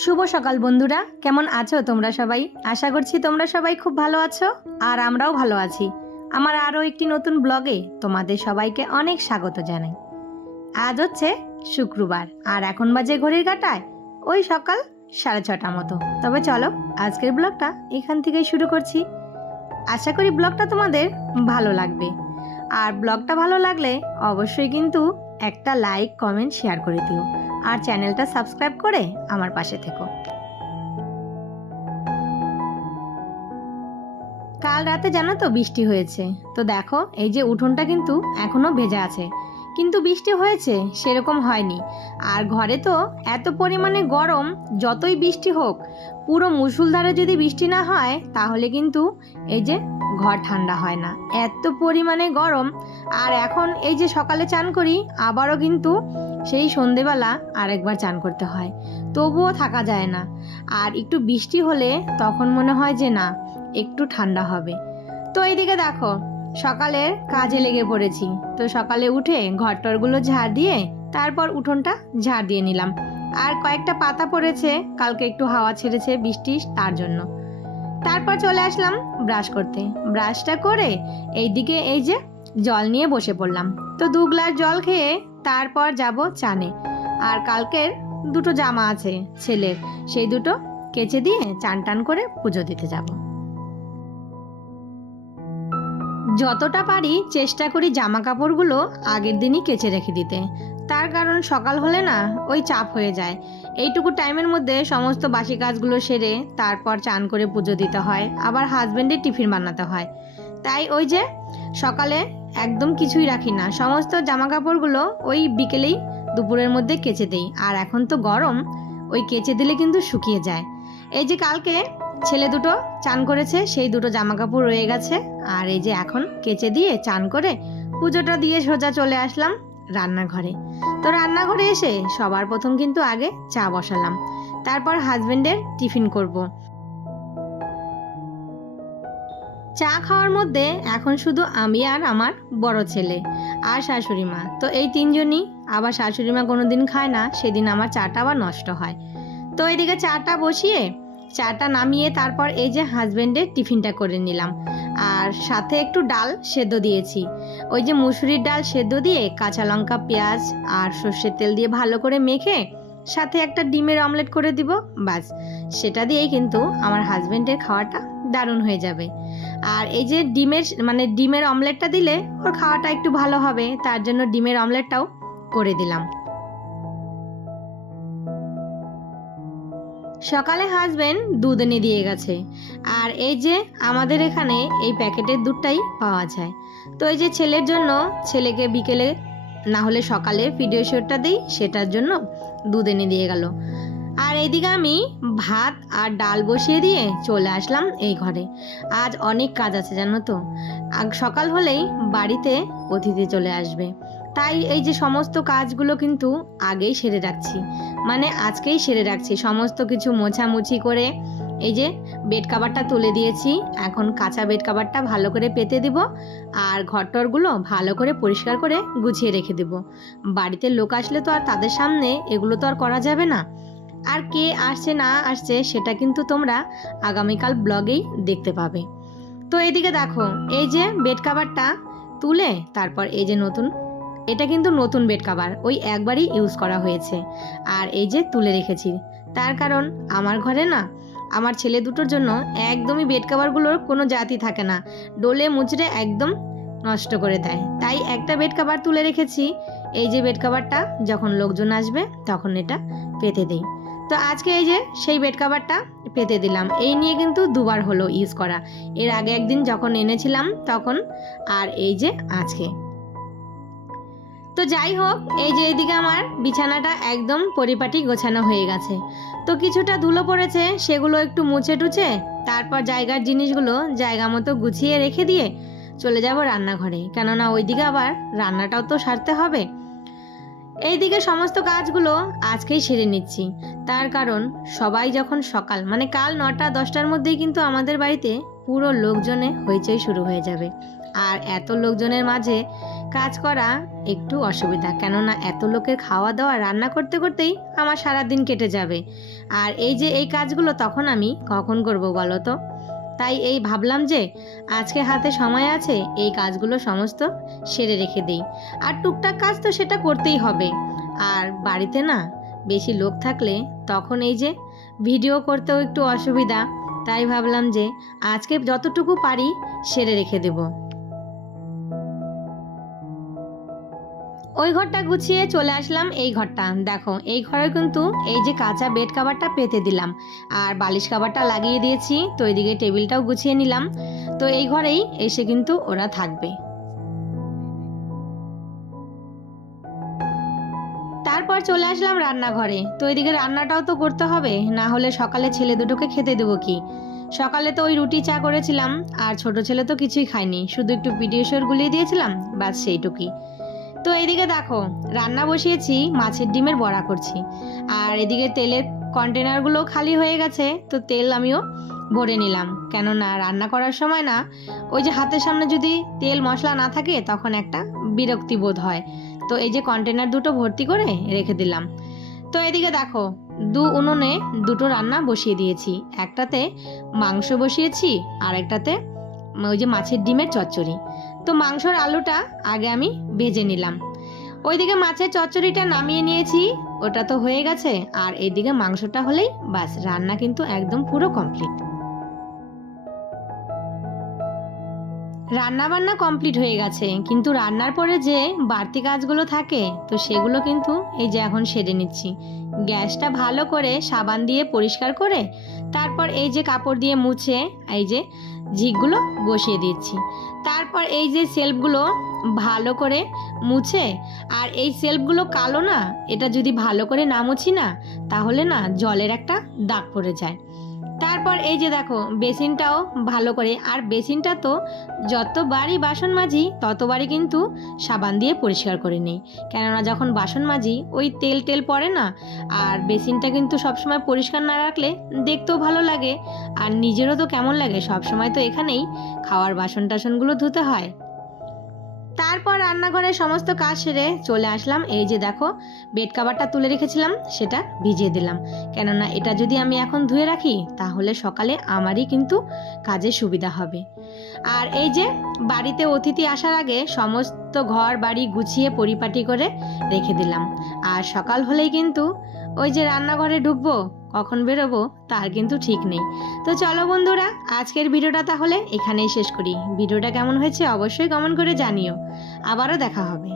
শুভ সকাল বন্ধুরা, কেমন আছো তোমরা সবাই? আশা করছি তোমরা সবাই খুব ভালো আছো আর আমরাও ভালো আছি। আমার আরও একটি নতুন ব্লগে তোমাদের সবাইকে অনেক স্বাগত জানাই। আজ হচ্ছে শুক্রবার আর এখন বাজে ঘড়ির কাঁটায় ওই সকাল 6:30 মতো। তবে চলো আজকের ব্লগটা এখান থেকেই শুরু করছি। আশা করি ব্লগটা তোমাদের ভালো লাগবে। আর ব্লগটা ভালো লাগলে অবশ্যই কিন্তু একটা লাইক, কমেন্ট, শেয়ার করে দিও আর চ্যানেলটা সাবস্ক্রাইব করে আমার পাশে থেকো। কাল রাতে জানো তো বৃষ্টি হয়েছে, তো দেখো এই যে উঠোনটা কিন্তু এখনো ভেজা আছে, কিন্তু বৃষ্টি হয়েছে সেরকম হয়নি। আর ঘরে তো এত পরিমাণে গরম, যতই বৃষ্টি হোক, পুরো মুষলধারে যদি বৃষ্টি না হয় তাহলে কিন্তু এই যে ঘর ঠান্ডা হয় না, এত পরিমাণে গরম। আর এখন এই যে সকালে চান করি, আবারও কিন্তু সেই সন্ধেবেলা আরেকবার চান করতে হয়, তবুও থাকা যায় না। আর একটু বৃষ্টি হলে তখন মনে হয় যে না, একটু ঠান্ডা হবে। তো এইদিকে দেখো সকালের কাজে লেগে পড়েছি। তো সকালে উঠে ঘরটরগুলো ঝাড় দিয়ে তারপর উঠোনটা ঝাড় দিয়ে নিলাম। আর কয়েকটা পাতা পড়েছে, কালকে একটু হাওয়া ছেড়েছে বৃষ্টি, তার জন্য। তারপর চলে আসলাম ব্রাশ করতে। ব্রাশটা করে এইদিকে এই যে জল নিয়ে বসে পড়লাম। তো 2 গ্লাস জল খেয়ে তারপর যাব চানে। আর কালকের দুটো জামা আছে ছেলের, সেই দুটো কেচে দিয়ে চান টান করে পুজো দিতে যাব। যতটা পারি চেষ্টা করি জামা কাপড়গুলো আগের দিনই কেচে রেখে দিতে, তার কারণ সকাল হলে না ওই চাপ হয়ে যায়। এইটুকু টাইমের মধ্যে সমস্ত বাসি কাজগুলো সেরে তারপর চান করে পুজো দিতে হয়, আবার হাজব্যান্ডের টিফিন বানাতে হয়। তাই ওই যে সকালে একদম কিছুই রাখি না, সমস্ত জামা কাপড়গুলো ওই বিকেলেই দুপুরের মধ্যে কেচে দেই। আর এখন তো গরম, ওই কেচে দিলে কিন্তু শুকিয়ে যায়। এই যে কালকে ছেলে দুটো চান করেছে, সেই দুটো জামা কাপড় রয়ে গেছে। আর এই যে এখন কেচে দিয়ে চান করে পুজোটা দিয়ে সোজা চলে আসলাম রান্নাঘরে। তো রান্নাঘরে এসে সবার প্রথম কিন্তু আগে চা বসালাম, তারপর হাজবেন্ডের টিফিন করব। চা খাওয়ার মধ্যে এখন শুধু আমি আর আমার বড় ছেলে আর শাশুড়ি মা। তো এই তিনজনই, আবার শাশুড়ি মা কোনোদিন খায় না, সেদিন আমার চাটা আবার নষ্ট হয়। তো এদিকে চাটা বসিয়ে চাটা নামিয়ে তারপর এই যে হাজব্যান্ডের টিফিনটা করে নিলাম। আর সাথে একটু ডাল সেদ্ধ দিয়েছি, ওই যে মুসুরির ডাল সেদ্ধ দিয়ে কাঁচা লঙ্কা, পেঁয়াজ আর সর্ষের তেল দিয়ে ভালো করে মেখে সাথে একটা ডিমের অমলেট করে দিব, বাস। সেটা দিয়েই কিন্তু আমার হাজব্যান্ডের খাওয়াটা দারুণ হয়ে যাবে। আর এই যে ডিমের অমলেটটা দিলে ওর খাওয়াটা একটু ভালো হবে, তার জন্য ডিমের অমলেটটাও করে দিলাম। সকালে হাজবেন্ড দুধ এনে দিয়ে গেছে। আর এই যে আমাদের এখানে এই প্যাকেটের দুধটাই পাওয়া যায়। তো এই যে ছেলের জন্য, ছেলেকে বিকেলে না হলে সকালে পিডিয়াশিওরটা দিই, সেটার জন্য দুধ এনে দিয়ে গেল। আর এইদিকে আমি ভাত আর ডাল বসিয়ে দিয়ে চলে আসলাম এই ঘরে। আজ অনেক কাজ আছে জানো তো, সকাল হলেই বাড়িতে অতিথি চলে আসবে, তাই এই যে সমস্ত কাজগুলো কিন্তু আগেই সেরে রাখছি, মানে আজকেই সেরে রাখছি। সমস্ত কিছু মোছামুছি করে এই যে বেড কাভারটা তুলে দিয়েছি, এখন কাঁচা বেড কাভারটা ভালো করে পেতে দিব আর ঘরটরগুলো ভালো করে পরিষ্কার করে গুছিয়ে রেখে দিব। বাড়িতে লোক আসলে তো আর তাদের সামনে এগুলো তো আর করা যাবে না। আর কে আসছে না আসছে সেটা কিন্তু তোমরা আগামীকাল ব্লগেই দেখতে পাবে। তো এদিকে দেখো এই যে বেড কাভারটা তুলে তারপর এই যে এটা কিন্তু নতুন বেড কাভার, ওই একবারই ইউজ করা হয়েছে। আর এই যে তুলে রেখেছি, তার কারণ আমার ঘরে না আমার ছেলে দুটোর জন্য একদমই বেড কাভারগুলোর কোনো জাতি থাকে না, ডোলে মুচড়ে একদম নষ্ট করে দেয়। তাই একটা বেড কাভার তুলে রেখেছি, এই যে বেড কাভারটা যখন লোকজন আসবে তখন এটা পেতে দেই। তো আজকে এই যে সেই বেড কাভারটা পেতে দিলাম। এই নিয়ে কিন্তু 2 বার হলো ইউজ করা, এর আগে একদিন যখন এনেছিলাম তখন, আর এই যে আজকে। তো যাই হোক, এই যে এইদিকে আমার বিছানাটা একদম পরিপাটি গোছানো হয়ে গেছে। তো কিছুটা ধুলো পড়েছে, সেগুলো একটু মুছে টুছে তারপর জায়গার জিনিসগুলো জায়গা মতো গুছিয়ে রেখে দিয়ে চলে যাব রান্নাঘরে, কেননা ওইদিকে আবার রান্নাটাও তো সারতে হবে। এইদিকে সমস্ত কাজগুলো আজকেই সেরে নিচ্ছি, তার কারণ সবাই যখন সকাল মানে কাল 9টা-10টার মধ্যেই কিন্তু আমাদের বাড়িতে পুরো লোকজনে হইচই শুরু হয়ে যাবে। আর এত লোকজনের মাঝে কাজ করা একটু অসুবিধা, কেননা এত লোকের খাওয়া দাওয়া রান্না করতে করতেই আমার সারা দিন কেটে যাবে। আর এই যে এই কাজগুলো তখন আমি কখন করব বলো তো? তাই এই ভাবলাম যে আজকে হাতে সময় আছে, এই কাজগুলো সমস্ত সেরে রেখে দিই। আর টুকটাক কাজ তো সেটা করতেই হবে। আর বাড়িতে না বেশি লোক থাকলে তখন এই যে ভিডিও করতেও একটু অসুবিধা, তাই ভাবলাম যে আজকে যতটুকু পারি সেরে রেখে দেব। ওই ঘরটা গুছিয়ে চলে আসলাম এই ঘরটা। দেখো এই ঘরে কিন্তু এই যে কাঁচা বেড কভারটা পেতে দিলাম আর বালিশ কভারটা লাগিয়ে দিয়েছি। তো এইদিকে টেবিলটাও গুছিয়ে নিলাম। তো এই ঘরেই এসে কিন্তু ওরা থাকবে। তারপর চলে আসলাম রান্নাঘরে। তো এইদিকে রান্নাটাও তো করতে হবে, না হলে সকালে ছেলে দুটোকে খেতে দেবো কি। সকালে তো ওই রুটি চা করেছিলাম, আর ছোট ছেলে তো কিছুই খায়নি, শুধু একটু পিডিয়াশিওর গুলিয়ে দিয়েছিলাম, ব্যাস সেইটুকুই। তো এদিকে দেখো রান্না বসিয়েছি, মাছের ডিমের বড়া করছি। আর এদিকে তেলের কন্টেনারগুলো খালি হয়ে গেছে, তো তেল আমিও ভরে নিলাম। কেননা রান্না করার সময় না ওই যে হাতের সামনে যদি তেল মশলা না থাকে তখন একটা বিরক্তি বোধ হয়। তো এই যে কন্টেনার দুটো ভর্তি করে রেখে দিলাম। তো এদিকে দেখো উনুনে দুটো রান্না বসিয়ে দিয়েছি। একটাতে মাংস বসিয়েছি আর একটাতে ওই যে মাছের ডিমের চচ্চড়ি। তো মাংসর আলুটা আগে আমি ভেজে নিলাম। ওইদিকে মাছের চচ্চড়িটা নামিয়ে নিয়েছি, ওটা তো হয়ে গেছে। আর এইদিকে মাংসটা হলেই বাস রান্না কিন্তু একদম পুরো কমপ্লিট। রান্না বান্না কমপ্লিট হয়ে গেছে, কিন্তু রান্নার পরে যে বাড়তি কাজগুলো থাকে তো সেগুলো কিন্তু এই যে এখন সেরে নিচ্ছি। গ্যাসটা ভালো করে সাবান দিয়ে পরিষ্কার করে তারপর এই যে কাপড় দিয়ে মুছে এই যে ঝিকগুলো বসিয়ে দিচ্ছি। তারপর এই যে সেলফগুলো ভালো করে মুছে, আর এই সেলফগুলো কালো না, এটা যদি ভালো করে না মুছি না তাহলে না জলের একটা দাগ পড়ে যায়। তারপর এই যে দেখো বেসিনটাও ভালো করে, আর বেসিনটা তো যতবারই বাসন মাজি ততবারই কিন্তু সাবান দিয়ে পরিষ্কার করে নিই। কেননা যখন বাসন মাজি ওই তেল টেল পড়ে না, আর বেসিনটা কিন্তু সবসময় পরিষ্কার না রাখলে দেখতেও ভালো লাগে আর নিজেরও তো কেমন লাগে, সবসময় তো এখানেই খাওয়ার বাসন টাসনগুলো ধুতে হয়। তারপর রান্নাঘরের সমস্ত কাজ সেরে চলে আসলাম। এই যে দেখো বেড কভারটা তুলে রেখেছিলাম সেটা ভিজিয়ে দিলাম, কেননা এটা যদি আমি এখন ধুয়ে রাখি তাহলে সকালে আমারই কিন্তু কাজের সুবিধা হবে। আর এই যে বাড়িতে অতিথি আসার আগে সমস্ত ঘর বাড়ি গুছিয়ে পরিপাটি করে রেখে দিলাম। আর সকাল হলেই কিন্তু ওই যে রান্নাঘরে ঢুকবো, কখন বেরোবো তার কিন্তু ঠিক নেই। তো চলো বন্ধুরা, আজকের ভিডিওটা তাহলে এখানেই শেষ করি। ভিডিওটা কেমন হয়েছে অবশ্যই কমেন্ট করে জানিও। আবারও দেখা হবে।